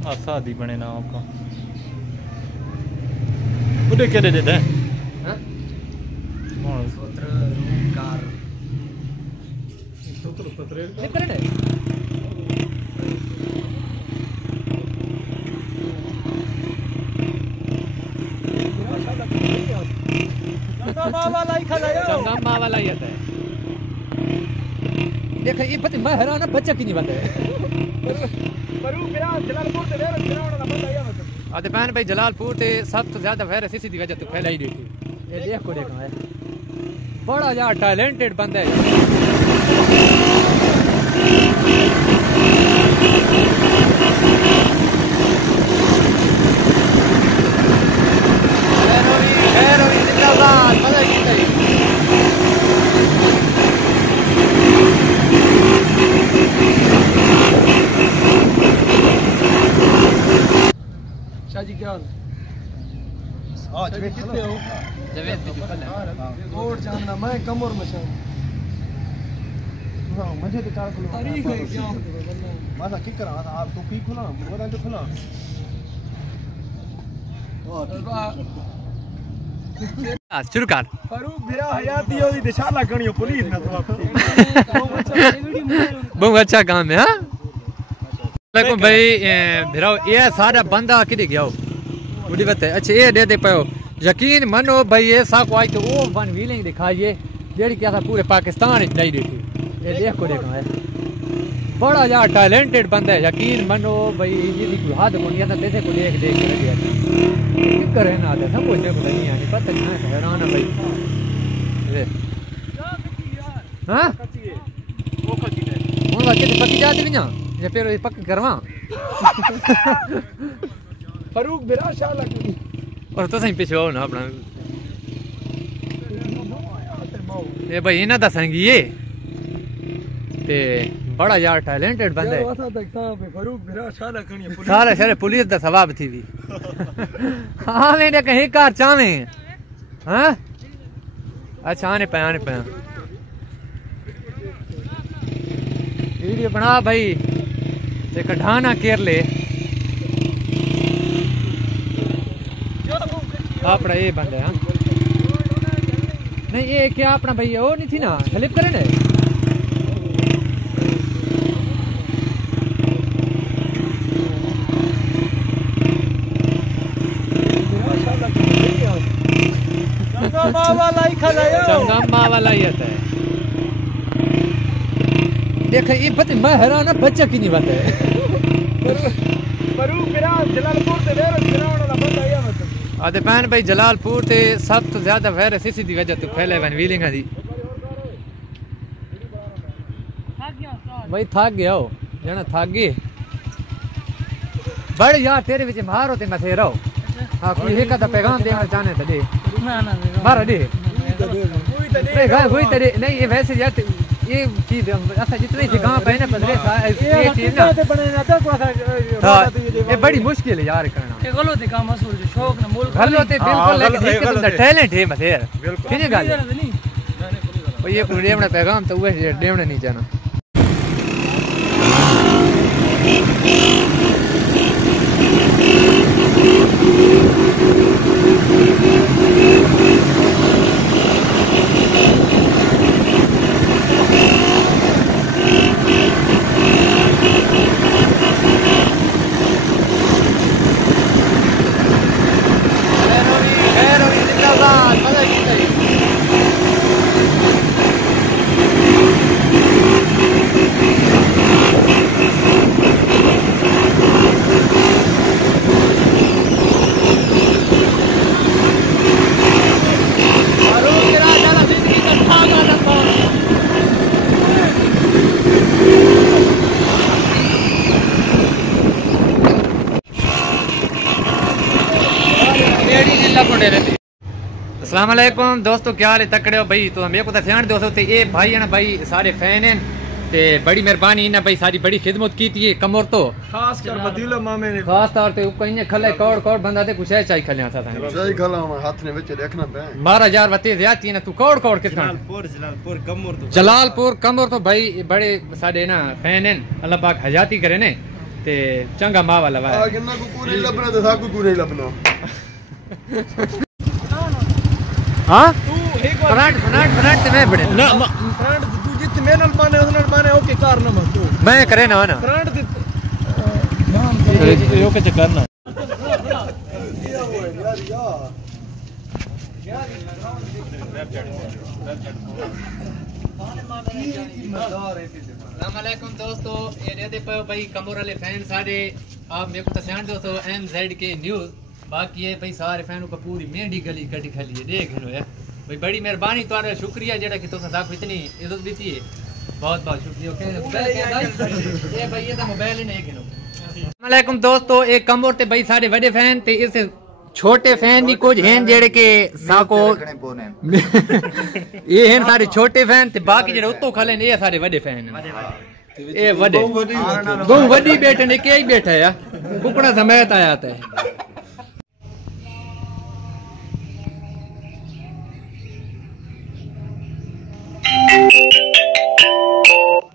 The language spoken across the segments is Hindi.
शादी बने ना आपका उधर क्या दे देते हैं कार चंगा वाला ही आता है। देख ये पता मैं हैरान बच्चा की नहीं बात है आदिपान भाई जलालपुर ते सब तो ज्यादा वायरस इसी की वजह तो फैलाई देती। ये देख को देखा है बड़ा यार टैलेंटेड बंदा है। शाजी क्या हाल कितने हो जवेद भी कल और जानना मैं कम और मशा मुझे तो 4 किलो तारीख है क्या मासा की करा आप तो पी खुला बोला तो खुला शुरू कर फारूक मेरा हयाती होगी दिशा लगनी हो पुलिस ना तो बहुत अच्छा काम है। हां वालेकुम भाई भिराओ ये सारा बंदा किदे गया हो बुढ़ी बात है। अच्छा ये दे दे पाओ यकीन मानो भाई ये साको आई तो वो वन व्हीलिंग दिखाइए जेडी क्या था पूरे पाकिस्तान में नहीं देती। ये देख को देखा है बड़ा यार टैलेंटेड बंदा है यकीन मानो भाई ये कोई हाथ को नहीं आता जैसे को देख देख के गया क्या करे ना आता सब कुछ देखो नहीं आनी पता नहीं है हैरान है भाई। हां वो खची है वो बाकी पक्की जाती भी ना या फिर पक्की करवा फारूक मेरा शाह लगनी और तो सही पीछे हो ना अपना ये भाई इना दसेंगी ये ते बड़ा यार टैलेंटेड बंदा है। फारूक मेरा शाह लगनी सारे सारे पुलिस दा सवाब थी भी हां मैंने कहीं कार चावे हां अच्छा आने पे वीडियो बना भाई ते कढ़ाना केर ले अपना ये बंदा है। नहीं ये क्या अपना भाई वो नहीं थी ना स्लिप करे ना चंगा वाला ही आता है। देख ये पता मैं हैरान बच्चा की नहीं बात है फारूक मेरा जलालपुर से वेर गिरावण वाला बंदा आया मतलब आदिपान भाई जलालपुर ते सब तो ज्यादा वायरस इसी की वजह तो फैले वन व्हीलिंग दी भाई थक गया हो जाना थक गए बड़े यार तेरे विच मार होते मथे रहो। हां कोई एक आधा पैगाम देना चाहने तो दे मार दे नहीं गाय हुई तेरे नहीं ये वैसे यार ये चीज ऐसा जितने से गांव पे ना बदले ये चीज ना ये बड़ी मुश्किल है यार करना ये गलत काम असूल जो शौक ना मुल्क गलत है बिल्कुल लेकिन टैलेंट है मथेर किने गल भाई ये पूरे अपना पैगाम तो वो देवना नहीं जाना। अस्सलाम वालेकुम दोस्तों क्या हाल है तकड़े हो भाई तो मेरे को तो फ्यान दोस्तों ते ये भाई है ना भाई सारे फैन हैं ते बड़ी मेहरबानी ना भाई सारी बड़ी खिदमत की थी कमर तो खास कर बदीला मामे ने खास तौर पे कहीं खले कौड़ कौड़ बंदा दे कुछ है चाय खले आता था सही गला हाथ ने विच देखना पे 12000 वते ज्यादा ना तू कौड़ कौड़ किस जलालपुर कमर तो भाई बड़े सारे ना फैन हैं अल्लाह पाक हयाती करे ने ते चंगा मां वाला वा किन्ना को पूरे लबना ते सा को पूरे लबना हां तू एक बार फ्रंट ते मैं बड़े ना फ्रंट तू जित मेरे नाल माने उस नाल माने ओके कार ना मत मैं करे ना फ्रंट ते ओके च करना अस्सलामुअलैकुम दोस्तों, ये दे पे भाई कमर वाले फैन सारे आप मेरे को तसान दोस्तों MZ के न्यूज़। बाकी है भाई सारे फैनों को पूरी मेंढी गली कटी खली है देख लो यार भाई, बड़ी मेहरबानी तुम्हारा शुक्रिया जेड़ा कि तुसा साहब इतनी इज्जत दी थी, बहुत बहुत शुक्रिया। ये भाई ये मोबाइल ही नहीं किनो। अस्सलामुअलैकुम दोस्तों, एक कमर ते भाई सारे बड़े फैन ते इस छोटे फैन भी कुछ हैं जेड़े के साको ये हैं सारे छोटे फैन ते बाकी जेड़े उत्तो खले ने ये सारे बड़े फैन हैं। ये बड़े बहु वडी बैठे ने के ही बैठा है कुकड़ा समेत आया था।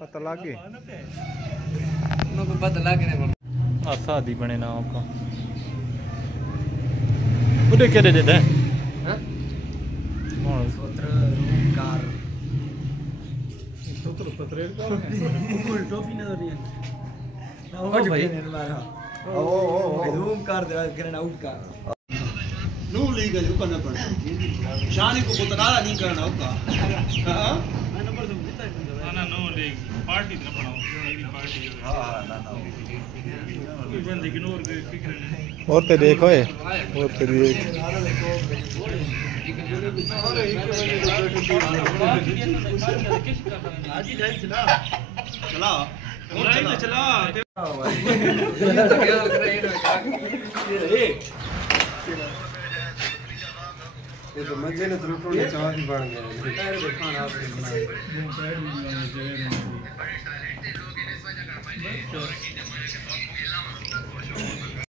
पता लागे उनको पता लागे ने शादी बने ना आपका उधर क्या दे देता है हां सोत्र कार सोत्र पत्रे का फुल टोपी नजर नहीं ओ भाई ओ धूम कार दे करना आउट कार नो लीगल ऊपर ना पड़ शानी को पुतराला नहीं करना होगा हां नंबर तो देता है ना नो लीग पार्टी ना बनाओ पार्टी हां ना बंद इग्नोर करके और ते देखो है और ते देख आज ही चला चला और चला ये तो मजे ने तो ने चाव ही बन गया खाना आपने बनाया